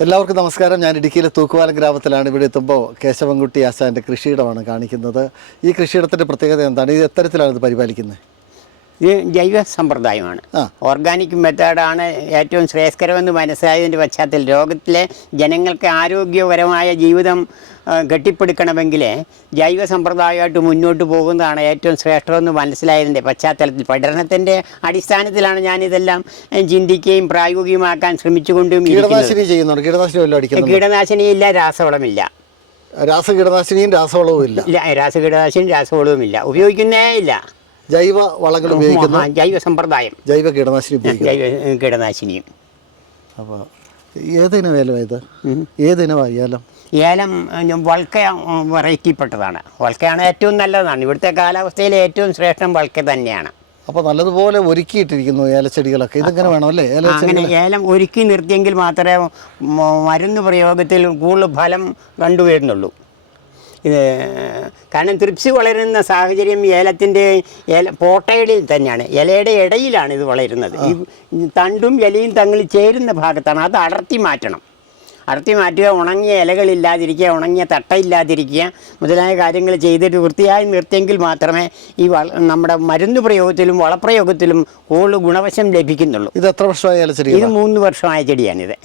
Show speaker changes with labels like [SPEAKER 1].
[SPEAKER 1] എല്ലാവർക്കും നമസ്കാരം. ഞാൻ ഇടുക്കിയിലെ തൂക്കുവാലം ഗ്രാമത്തിലാണ് ഇവിടെ എത്തുമ്പോൾ കേശവൻകുട്ടി ആശാന്റെ കൃഷിയിടമാണ് കാണിക്കുന്നത്. ഈ കൃഷിയിടത്തിന്റെ പ്രത്യേകത എന്താണ്? ഇത് എത്തരത്തിലാണ് ഇത് പരിപാലിക്കുന്നത്?
[SPEAKER 2] ഇത് ജൈവ സമ്പ്രദായമാണ്. ഓർഗാനിക് മെത്തേഡാണ് ഏറ്റവും ശ്രേയസ്കരമെന്ന് മനസ്സിലായതിന്റെ പശ്ചാത്തലത്തിൽ ലോകത്തിലെ ജനങ്ങൾക്ക് ആരോഗ്യപരമായ ജീവിതം കെട്ടിപ്പടുക്കണമെങ്കിൽ ജൈവ സമ്പ്രദായമായിട്ട് മുന്നോട്ട് പോകുന്നതാണ് ഏറ്റവും ശ്രേഷ്ഠമെന്ന് മനസ്സിലായതിന്റെ പശ്ചാത്തലത്തിൽ. പഠനത്തിന്റെ അടിസ്ഥാനത്തിലാണ് ഞാനിതെല്ലാം ചിന്തിക്കുകയും പ്രായോഗികമാക്കാൻ ശ്രമിച്ചുകൊണ്ടും.
[SPEAKER 1] കീടനാശിനി
[SPEAKER 2] കീടനാശിനിയില്ല രാസവളമില്ല.
[SPEAKER 1] രാസകീടനാശിനിയും രാസവളവും ഇല്ല.
[SPEAKER 2] ഇല്ല രാസവളവും ഇല്ല ഉപയോഗിക്കുന്നേ ഇല്ല.
[SPEAKER 1] ജൈവ വളങ്ങൾ ഉപയോഗിക്കുന്ന
[SPEAKER 2] ജൈവ സമ്പ്രദായം.
[SPEAKER 1] ജൈവ കീടനാശിനി
[SPEAKER 2] ജൈവ കീടനാശിനിയും.
[SPEAKER 1] അപ്പോൾ ഏതിനം ഏലം ഇത്? ഏതിനമാണ് ഏലം?
[SPEAKER 2] ഏലം വൾക്ക വെറൈറ്റിപ്പെട്ടതാണ്. വൾക്കയാണ് ഏറ്റവും നല്ലതാണ്. ഇവിടുത്തെ കാലാവസ്ഥയിൽ ഏറ്റവും ശ്രേഷ്ഠം വൾക്ക തന്നെയാണ്.
[SPEAKER 1] അപ്പോൾ നല്ലതുപോലെ ഒരുക്കിയിട്ടിരിക്കുന്നു ഏലച്ചെടികളൊക്കെ. ഇതെങ്ങനെ വേണം അല്ലേ?
[SPEAKER 2] അങ്ങനെ ഏലം ഒരുക്കി നിർത്തിയെങ്കിൽ മാത്രമേ മരുന്ന് പ്രയോഗത്തിൽ കൂടുതൽ ഫലം കണ്ടുവരുന്നുള്ളൂ. ഇത് കാരണം തൃപ്സി വളരുന്ന സാഹചര്യം ഏലത്തിന്റെ ഏല പോട്ടയിടിൽ തന്നെയാണ്. ഇലയുടെ ഇടയിലാണ് ഇത് വളരുന്നത്. ഈ തണ്ടും ഇലയും തമ്മിൽ ചേരുന്ന ഭാഗത്താണ്. അത് അടർത്തി മാറ്റണം. അടർത്തി മാറ്റുക ഉണങ്ങിയ ഇലകളില്ലാതിരിക്കുക ഉണങ്ങിയ തട്ടയില്ലാതിരിക്കുക മുതലായ കാര്യങ്ങൾ ചെയ്തിട്ട് വൃത്തിയായി നിർത്തിയെങ്കിൽ മാത്രമേ ഈ വള നമ്മുടെ മരുന്ന് പ്രയോഗത്തിലും വളപ്രയോഗത്തിലും കൂടുതൽ ഗുണവശം ലഭിക്കുന്നുള്ളൂ.
[SPEAKER 1] ഇത് എത്ര വർഷമായ
[SPEAKER 2] ഇത് മൂന്ന് വർഷമായ ചെടിയാണിത്.